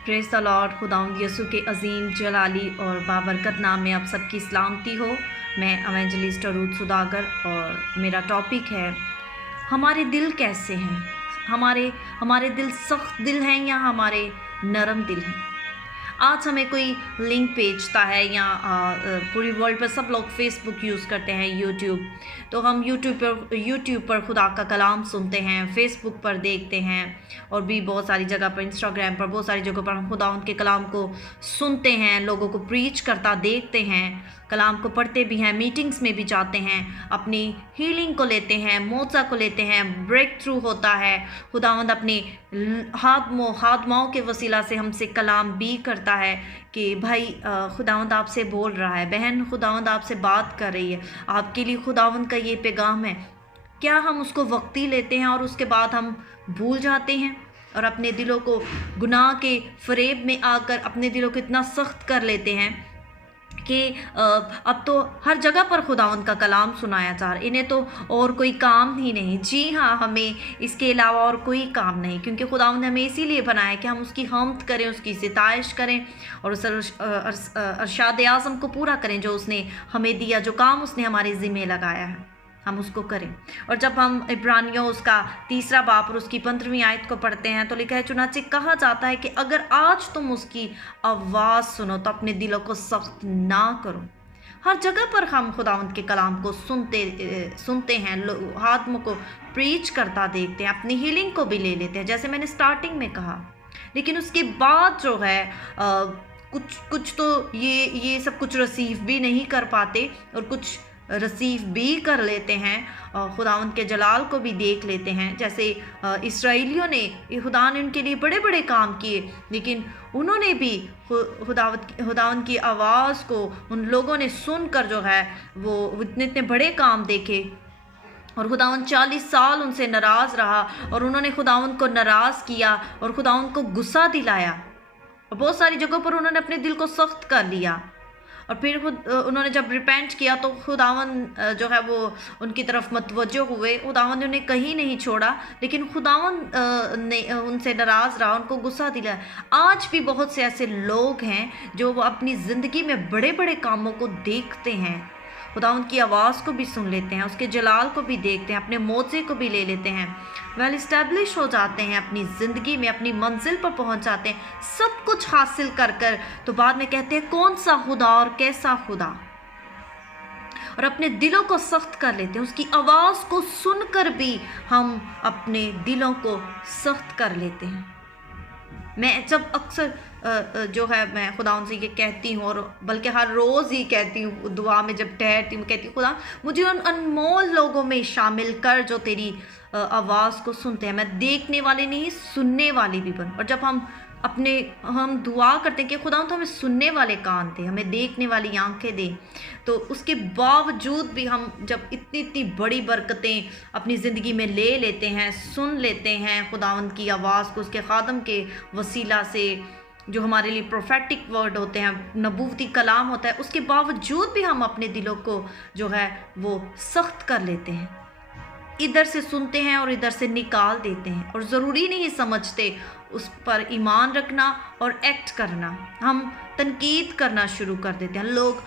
Praise the Lord. खुदावंद यीशु के अज़ीम जलाली और बाबरकत नाम में आप सबकी सलामती हो। मैं एवेंजलिस्ट रूथ सुदागर और मेरा टॉपिक है हमारे दिल कैसे हैं। हमारे हमारे दिल सख्त दिल हैं या हमारे नरम दिल हैं। आज हमें कोई लिंक भेजता है या पूरी वर्ल्ड पर सब लोग फेसबुक यूज़ करते हैं, यूट्यूब, तो हम यूट्यूब पर खुदा का कलाम सुनते हैं, फेसबुक पर देखते हैं और भी बहुत सारी जगह पर, इंस्टाग्राम पर, बहुत सारी जगहों पर हम खुदा उनके कलाम को सुनते हैं, लोगों को प्रीच करता देखते हैं, कलाम को पढ़ते भी हैं, मीटिंग्स में भी जाते हैं, अपनी हीलिंग को लेते हैं, मोजा को लेते हैं, ब्रेक थ्रू होता है। खुदावंद अपने हादमाओं के वसीला से हमसे कलाम भी करता है कि भाई खुदावंद आपसे बोल रहा है, बहन खुदावंद आपसे बात कर रही है, आपके लिए खुदावंद का ये पैगाम है। क्या हम उसको वक्ती लेते हैं और उसके बाद हम भूल जाते हैं और अपने दिलों को गुनाह के फरेब में आकर अपने दिलों को इतना सख्त कर लेते हैं कि अब तो हर जगह पर खुदावंद का कलाम सुनाया जा रहा है, इन्हें तो और कोई काम ही नहीं। जी हाँ, हमें इसके अलावा और कोई काम नहीं, क्योंकि खुदावंद ने हमें इसीलिए बनाया कि हम उसकी हम्द करें, उसकी सिताइश करें और उस अरशाद आज़म को पूरा करें जो उसने हमें दिया, जो काम उसने हमारे ज़िम्मे लगाया है हम उसको करें। और जब हम इब्रानियों उसका 3 बाब और उसकी 15वीं आयत को पढ़ते हैं तो लिखा है, चुनाचे कहा जाता है कि अगर आज तुम उसकी आवाज़ सुनो तो अपने दिलों को सख्त ना करो। हर जगह पर हम खुदावंद के कलाम को सुनते हैं, हाथों को प्रीच करता देखते हैं, अपनी हीलिंग को भी ले लेते हैं, जैसे मैंने स्टार्टिंग में कहा। लेकिन उसके बाद जो है कुछ तो ये सब कुछ रिसीव भी नहीं कर पाते और कुछ रिसीव भी कर लेते हैं, खुदावंद के जलाल को भी देख लेते हैं। जैसे इसराइलियों ने, खुदा ने उनके लिए बड़े बड़े काम किए, लेकिन उन्होंने भी खुदावंद की आवाज़ को उन लोगों ने सुनकर जो है वो इतने बड़े काम देखे और खुदावंद 40 साल उनसे नाराज़ रहा और उन्होंने खुदावंद को नाराज़ किया और खुदावंद को गुस्सा दिलाया और बहुत सारी जगहों पर उन्होंने अपने दिल को सख्त कर लिया। और फिर उन्होंने जब रिपेंट किया तो खुदावंद जो है वो उनकी तरफ मतवज्जो हुए, खुदावंद ने उन्हें कहीं नहीं छोड़ा, लेकिन खुदावंद ने उनसे नाराज़ रहा, उनको गुस्सा दिलाया। आज भी बहुत से ऐसे लोग हैं जो वो अपनी ज़िंदगी में बड़े बड़े कामों को देखते हैं, खुदावंद की आवाज़ को भी सुन लेते हैं, उसके जलाल को भी देखते हैं, अपने मोज़े को भी ले लेते हैं, वेल इस्टेब्लिश हो जाते हैं अपनी ज़िंदगी में, अपनी मंजिल पर पहुंच जाते हैं, सब कुछ हासिल कर तो बाद में कहते हैं कौन सा खुदा और कैसा खुदा, और अपने दिलों को सख्त कर लेते हैं। उसकी आवाज़ को सुनकर भी हम अपने दिलों को सख्त कर लेते हैं। मैं जब अक्सर जो है मैं खुदा उनसे ये कहती हूँ, और बल्कि हर रोज़ ही कहती हूँ, दुआ में जब ठहरती हूँ कहती हूँ, खुदा मुझे उन अनमोल लोगों में शामिल कर जो तेरी आवाज़ को सुनते हैं। मैं देखने वाले नहीं, सुनने वाली भी बन। और जब हम दुआ करते हैं कि खुदा तो हमें सुनने वाले कान दे, हमें देखने वाली आंखें दे, तो उसके बावजूद भी हम जब इतनी बड़ी बरकतें अपनी ज़िंदगी में ले लेते हैं, सुन लेते हैं खुदावंद की आवाज़ को, उसके खादम के वसीला से, जो हमारे लिए प्रोफेटिक वर्ड होते हैं, नबूवती कलाम होता है, उसके बावजूद भी हम अपने दिलों को जो है वो सख्त कर लेते हैं। इधर से सुनते हैं और इधर से निकाल देते हैं और ज़रूरी नहीं समझते उस पर ईमान रखना और एक्ट करना। हम तनकीद करना शुरू कर देते हैं, लोग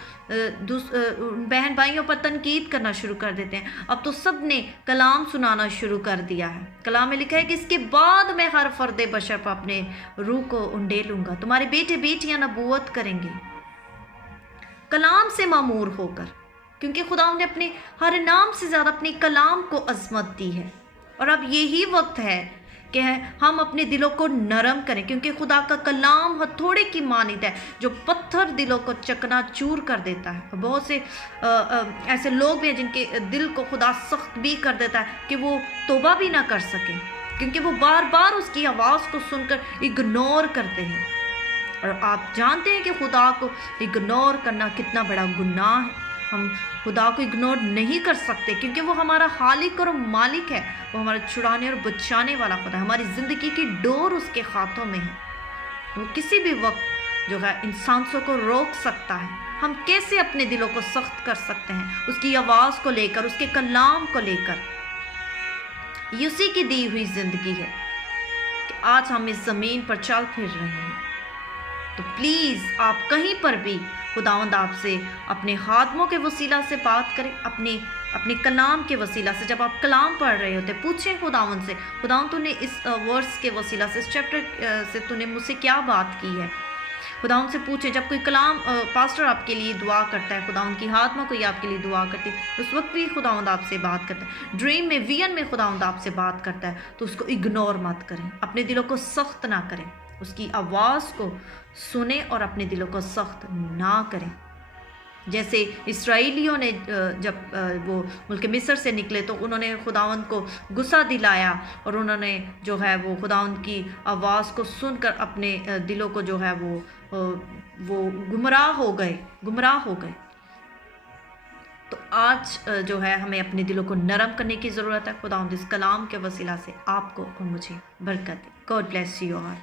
बहन भाइयों पर तनकीद करना शुरू कर देते हैं। अब तो सब ने कलाम सुनाना शुरू कर दिया है। कलाम में लिखा है कि इसके बाद मैं हर फर्द बशर पर अपने रूह को उंडेलूंगा, तुम्हारे बेटे बेटियां नबूवत करेंगे कलाम से मामूर होकर, क्योंकि खुदा ने अपने हर नाम से ज़्यादा अपने कलाम को अज़मत दी है। और अब यही वक्त है कि हम अपने दिलों को नरम करें, क्योंकि खुदा का कलाम हथौड़े की मानित है जो पत्थर दिलों को चकनाचूर कर देता है। बहुत से ऐसे लोग भी हैं जिनके दिल को खुदा सख्त भी कर देता है कि वो तौबा भी ना कर सकें, क्योंकि वो बार बार उसकी आवाज़ को सुनकर इग्नोर करते हैं। और आप जानते हैं कि खुदा को इग्नोर करना कितना बड़ा गुनाह है। हम खुदा को इग्नोर नहीं कर सकते, क्योंकि वो हमारा खालिक और मालिक है, वो हमारा छुड़ाने और बचाने वाला खुदा है। हमारी ज़िंदगी की डोर उसके हाथों में है, वो किसी भी वक्त जो है इंसानों को रोक सकता है। हम कैसे अपने दिलों को सख्त कर सकते हैं उसकी आवाज़ को लेकर, उसके कलाम को लेकर। ये उसी की दी हुई ज़िंदगी है कि आज हम इस ज़मीन पर चल फिर रहे हैं। तो प्लीज़ आप कहीं पर भी खुदावंद आपसे अपने हाथों के वसीला से बात करें, अपने कलाम के वसीला से। जब आप कलाम पढ़ रहे होते पूछें खुदावंद से, खुदावंद तूने इस वर्स के वसीला से, इस चैप्टर से तूने मुझसे क्या बात की है। खुदावंद से पूछें। जब कोई कलाम पास्टर आपके लिए दुआ करता है, खुदावंद की आत्मा कोई आपके लिए दुआ करती है, उस वक्त भी खुदावंद आपसे बात करता है। ड्रीम में, विजन में खुदावंद आपसे बात करता है, तो उसको इग्नोर मत करें, अपने दिलों को सख्त ना करें, उसकी आवाज़ को सुने और अपने दिलों को सख्त ना करें। जैसे इस्राएलियों ने जब वो मुल्क मिस्र से निकले तो उन्होंने खुदावंद को गुस्सा दिलाया और उन्होंने जो है वो खुदावंद की आवाज़ को सुनकर अपने दिलों को जो है वो गुमराह हो गए। तो आज जो है हमें अपने दिलों को नरम करने की ज़रूरत है। खुदावंद इस कलाम के वसीला से आपको और मुझे बरकत दे। God bless you all.